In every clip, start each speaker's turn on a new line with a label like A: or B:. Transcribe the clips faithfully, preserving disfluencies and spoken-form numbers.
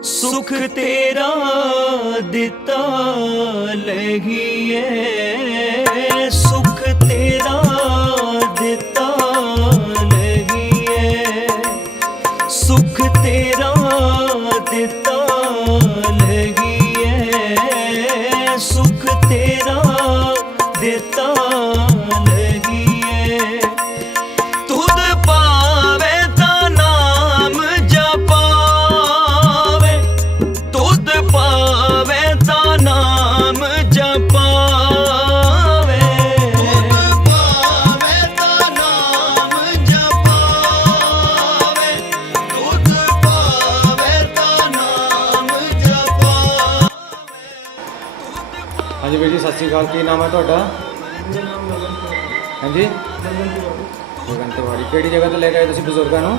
A: सुख तेरा दिता लगिए, सुख तेरा दिता लगिए, सुख तेरा दिता लगिए, सुख तेरा दिता लगिए। तुद पावे ता नाम जपावे, तुद पावे ता नाम जपावे, तुद पावे ता नाम जपावे, तुद पावे ता नाम जपावे।
B: हाँ जी वीर जी सत श्री अकाल। की नाम है ਤੁਹਾਡਾ? हाँ जी ਗਗਨ ਤਿਵਾੜੀ। ਕਿਹੜੀ ਜਗ੍ਹਾ ਤੋਂ ਲੈ ਕੇ ਆਏ ਤੁਸੀਂ ਬਜ਼ੁਰਗਾਂ ਨੂੰ?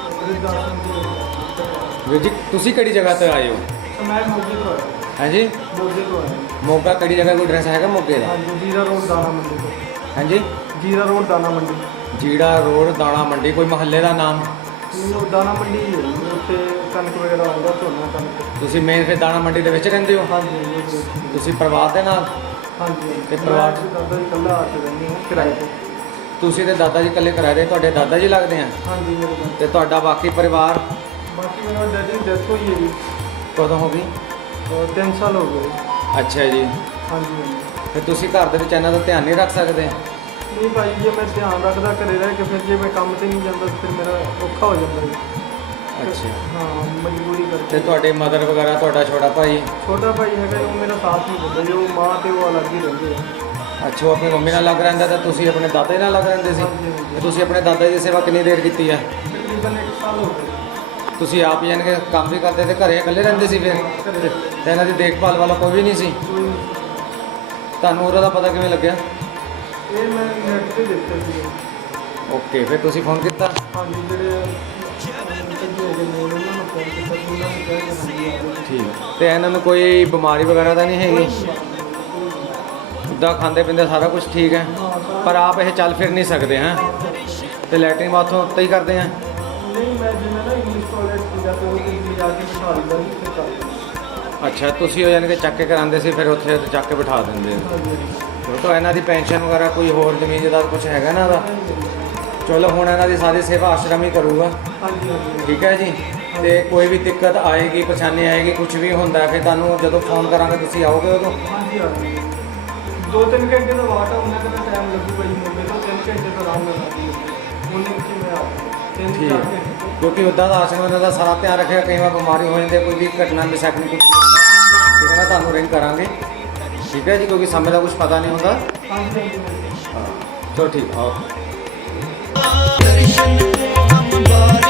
B: ਵੀਰ ਜੀ ਤੁਸੀਂ ਕਿਹੜੀ ਜਗ੍ਹਾ ਤੋਂ ਆਏ ਹੋ?
C: ਮੈਂ ਮੋਗੇ ਤੋਂ ਆਇਆ।
B: हाँ जी
C: ਮੋਗੇ ਤੋਂ ਆਇਆ।
B: ਮੋਗਾ ਕਿਹੜੀ ਜਗ੍ਹਾ? ਕੋਈ ਐਡਰੈਸ ਹੈਗਾ ਮੋਗੇ ਦਾ?
C: ਹਾਂਜੀ ਜੀਰਾ ਰੋਡ ਦਾਣਾ ਮੰਡੀ ਤੋਂ।
B: हाँ जी
C: ਜੀਰਾ ਰੋਡ ਦਾਣਾ ਮੰਡੀ।
B: ਜੀੜਾ ਰੋਡ ਦਾਣਾ ਮੰਡੀ। ਕੋਈ ਮਹੱਲੇ ਦਾ ਨਾਮ?
C: ਨਹੀਂ, ਉਹ ਦਾਣਾ ਮੰਡੀ ਹੀ ਹੈ ਜੀ, ਉੱਥੇ ਕਣਕ ਵਗੈਰਾ ਆਉਂਦਾ, ਝੋਨਾ ਕਣਕ।
B: ਤੁਸੀਂ ਮੇਨ ਫਿਰ ਦਾਣਾ ਮੰਡੀ ਦੇ ਵਿੱਚ ਰਹਿੰਦੇ ਹੋ?
C: ਹਾਂਜੀ ਹਾਂਜੀ
B: ਤੁਸੀਂ ਪਰਿਵਾਰ ਦੇ ਨਾਲ?
C: ਹਾਂਜੀ
B: ਤੇ ਪਰਿਵਾਰ
C: ਮੈਂ ਦਾਦਾ ਜੀ ਇਕੱਲਾ ਆ ਕੇ ਰਹਿੰਦੀ ਹਾਂ ਕਿਰਾਏ ਤੇ।
B: ਤੁਸੀਂ ਤੇ ਦਾਦਾ ਜੀ ਇਕੱਲੇ ਕਿਰਾਏ ਦੇ? ਤੁਹਾਡੇ ਦਾਦਾ ਜੀ ਲੱਗਦੇ ਆ?
C: ਹਾਂਜੀ ਮੇਰੇ ਕੋਲ।
B: ਤੇ ਤੁਹਾਡਾ ਬਾਕੀ ਪਰਿਵਾਰ?
C: ਬਾਕੀ ਮੇਰਾ ਡੈਡੀ ਦੀ ਡੈਥ ਹੋਈ ਹੈ ਜੀ,
B: ਕਦੋਂ ਹੋ ਗਈ?
C: ਅਹ ਤਿੰਨ ਸਾਲ ਹੋ ਗਏ।
B: ਅੱਛਾ ਜੀ।
C: ਹਾਂਜੀ ਹਾਂਜੀ।
B: ਫਿਰ ਤੁਸੀਂ ਘਰ ਦੇ ਵਿੱਚ ਇਹਨਾਂ ਦਾ ਧਿਆਨ ਨਹੀਂ ਰੱਖ ਸਕਦੇ?
C: ਨਹੀਂ ਭਾਈ, ਜੇ ਮੈਂ ਧਿਆਨ ਰੱਖਦਾ ਘਰੇ ਰਹਿ ਕੇ, ਫਿਰ ਜੇ ਮੈਂ ਕੰਮ ਤੇ ਨਹੀਂ ਜਾਂਦਾ ਫਿਰ ਮੇਰਾ ਔਖਾ ਹੋ ਜਾਂਦਾ ਜੀ।
B: ਅੱਛਾ।
C: ਹਾਂ ਮਜਬੂਰੀ
B: ਤੇ
C: ਕਰਕੇ।
B: ਤੁਹਾਡੇ ਮਦਰ ਵਗੈਰਾ, ਤੁਹਾਡਾ ਛੋਟਾ ਭਾਈ?
C: ਛੋਟਾ ਭਾਈ ਹੈਗਾ ਜੀ, ਉਹ ਮੇਰਾ ਸਾਥ ਨਹੀਂ ਦਿੰਦਾ ਜੀ, ਉਹ ਮਾਂ ਤੇ ਉਹ ਅਲੱਗ ਹੀ ਰਹਿੰਦੇ ਆ।
B: ਅੱਛਾ, ਉਹ ਆਪਣੀ ਮੰਮੀ ਨਾਲ ਲੱਗ ਰਹਿੰਦਾ ਤੇ ਤੁਸੀਂ ਆਪਣੇ ਦਾਦਾ ਜੀ ਨਾਲ ਲੱਗ ਰਹਿੰਦੇ ਸੀ?
C: ਹਾਂਜੀ ਹਾਂਜੀ।
B: ਤੇ ਤੁਸੀਂ ਆਪਣੇ ਦਾਦਾ ਜੀ ਦੀ ਸੇਵਾ ਕਿੰਨੀ ਦੇਰ ਕੀਤੀ ਹੈ?
C: ਤਕਰੀਬਨ ਇੱਕ ਸਾਲ ਹੋ ਗਏ।
B: ਤੁਸੀਂ ਆਪ ਯਾਨੀ ਕਿ ਕੰਮ ਵੀ ਕਰਦੇ ਤੇ ਘਰੇ ਇਕੱਲੇ ਰਹਿੰਦੇ ਸੀ ਫਿਰ?
C: ਘਰੇ
B: ਤੇ ਇਹਨਾਂ ਦੀ ਦੇਖਭਾਲ ਵਾਲਾ ਕੋਈ ਵੀ ਨਹੀਂ ਸੀ?
C: ਕੋਈ
B: ਤੁਹਾਨੂੰ ਉਹਦਾ ਪਤਾ ਕਿਵੇਂ ਲੱਗਿਆ?
C: ਇਹ ਮੈਂ ਨੈਟ ਤੇ ਦੇਖਿਆ ਸੀ।
B: ਓਕੇ, ਫਿਰ ਤੁਸੀਂ ਫੋਨ ਕੀਤਾ?
C: ਹਾਂਜੀ ਜਿਹੜੇ ਕੰਜੀ ਹੋ ਗਏ ਨੇ ਉਹਨਾਂ ਨੂੰ ਫੋਨ ਕੀਤਾ ਸੀ, ਉਹਨਾਂ ਨੂੰ ਕਿਹਾ ਕਿ ਹਾਂਜੀ ਆ ਜਾਓ।
B: ਠੀਕ। ਤੇ ਇਹਨਾਂ ਨੂੰ ਕੋਈ ਬਿਮਾਰੀ ਵਗੈਰਾ ਤਾਂ ਨਹੀਂ ਹੈਗੀ? ਉੱਦਾਂ ਖਾਂਦੇ ਪੀਂਦੇ ਸਾਰਾ ਕੁਝ ਠੀਕ ਹੈ, ਪਰ ਆਪ ਇਹ ਚੱਲ ਫਿਰ ਨਹੀਂ ਸਕਦੇ ਹੈਂ? ਤੇ ਲੈਟਰਿਨ ਬਾਥਰੂਮ ਉੱਤੇ ਹੀ ਕਰਦੇ ਆ?
C: ਨਹੀਂ, ਮੈਂ ਜਿਵੇਂ ਨਾ ਇੰਗਲਿਸ਼ ਟਾਇਲਟ ਸੀਗਾ ਤੇ ਉਹ ਲਿਜਾ ਕੇ ਬਿਠਾ ਦਿੰਦਾ ਸੀ ਤੇ ਚੱਲ ਜਾਂਦਾ।
B: ਅੱਛਾ, ਤੁਸੀਂ ਉਹ ਯਾਨੀ ਕਿ ਚੱਕ ਕੇ ਕਰਾਉਂਦੇ ਸੀ, ਫਿਰ ਉੱਥੇ ਚੱਕ ਕੇ ਬਿਠਾ ਦਿੰਦੇ ਹੋ?
C: ਹਾਂਜੀ
B: ਉਹ ਤਾਂ ਇਹਨਾਂ ਦੀ ਪੈਨਸ਼ਨ ਵਗੈਰਾ ਕੋਈ ਹੋਰ ਜ਼ਮੀਨ ਜਦਾਦ ਕੁਝ ਹੈਗਾ ਨਾ ਦਾ? ਚਲੋ ਹੁਣ ਇਹਨਾਂ ਦੀ ਸਾਰੀ ਸੇਵਾ ਆਸ਼ਰਮ ਹੀ ਕਰੂਗਾ।
C: ਹਾਂਜੀ ਹਾਂਜੀ।
B: ਠੀਕ ਹੈ ਜੀ। ਤੇ ਕੋਈ ਵੀ ਦਿੱਕਤ ਆਏਗੀ, ਪਰੇਸ਼ਾਨੀ ਆਏਗੀ, ਕੁਝ ਵੀ ਹੁੰਦਾ ਫਿਰ ਤੁਹਾਨੂੰ ਜਦੋਂ ਫੋਨ ਕਰਾਂਗੇ ਤੁਸੀਂ ਆਓਗੇ ਉਦੋਂ?
C: ਹਾਂਜੀ ਆ ਜਾਓ। ਦੋ ਤਿੰਨ ਘੰਟੇ ਦਾ ਵਾਟ ਆ, ਉਹਨਾਂ ਦਾ ਟਾਈਮ ਲੱਗੂਗਾ ਜੀ। ਮੋਗੇ ਤੋਂ ਤਿੰਨ ਘੰਟੇ ਤੋਂ ਆਰਾਮ ਨਾਲ ਆਉਂਦੀ ਹੈ ਉਹਨੇ ਵਿੱਚ ਮੈਂ ਆ ਜਾਊਂ। ਤਿੰਨ
B: ਠੀਕ।
C: ਚਾਰ ਘੰਟੇ।
B: ਕਿਉਂਕਿ ਉੱਦਾਂ ਦਾ ਆਸ਼ਰਮ ਇਹਨਾਂ ਦਾ ਸਾਰਾ ਧਿਆਨ ਰੱਖੇਗਾ, ਕਈ ਵਾਰ ਬਿਮਾਰੀ ਹੋ ਜਾਂਦੀ ਹੈ, ਕੋਈ ਵੀ ਘਟਨਾ ਮਿਸ ਹੈਪਨਿੰਗ ਕੁਝ ਠੀਕ ਹੈ ਨਾ, ਤੁਹਾਨੂੰ ਰਿੰਗ ਕਰਾਂਗੇ। ਠੀਕ ਹੈ ਜੀ, ਕਿਉਂਕਿ ਸਮੇਂ ਦਾ ਕੁਝ ਪਤਾ ਨਹੀਂ ਹੁੰਦਾ।
C: ਹਾਂਜੀ ਹਾਂਜੀ।
B: ਹਾਂ ਚਲੋ ਠੀਕ। ਓਕੇ।
A: दर्शन हम बार